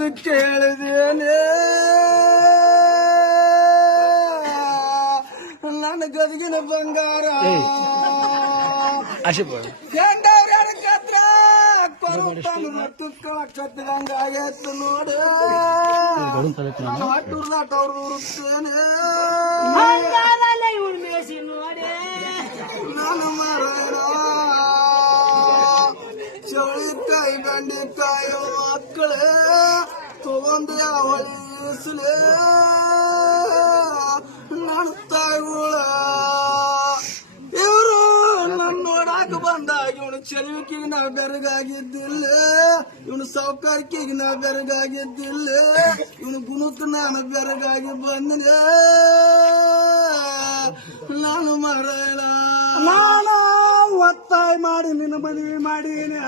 ತಿಳಿದು ಕೇಳಿದೇನೆ ನನ್ನ ಗದಗಿನ ಬಂಗಾರ ಗಂಡವ್ರ ಕತ್ರ ತುತ್ಕೊಳಕ್ ಎತ್ತು ನೋಡಿ ಹಟ್ಟುರ್ದಾಟ ಅವ್ರದ್ದು ಉರುತ್ತೇನೆ ನೋಡಿ ನಾನು ಮಾರಾಯಣ ಚೌಳಿಕಾಯಿ ಬೆಂಡೆಕಾಯಿ ಮಕ್ಕಳೇ ತಗೊಂಡು ಯಾವಲಿಸಲೇ ನಾನು ತಾಯಿಗಳ ಇವರು ನನ್ನ ನೋಡಾಕ ಬಂದಾಗ ಇವನು ಚಲುವಿಕೆಗೆ ನಾವು ಬೆರಗಾಗಿದ್ದಿಲ್ಲ, ಇವನು ಸೌಕಾರಿಕೆಗೆ ನಾವು ಬೆರಗಾಗಿದ್ದಿಲ್ಲ, ಇವನು ಗುಣಕ್ಕೆ ನಾನು ಬೆರಗಾಗಿ ಬಂದನೆ. ನಾನು ಮಾರಾಯಣ ನಾನು ಒತ್ತಾಯ ಮಾಡಿ ನಿನ್ನ ಮದುವೆ ಮಾಡೀನಿ.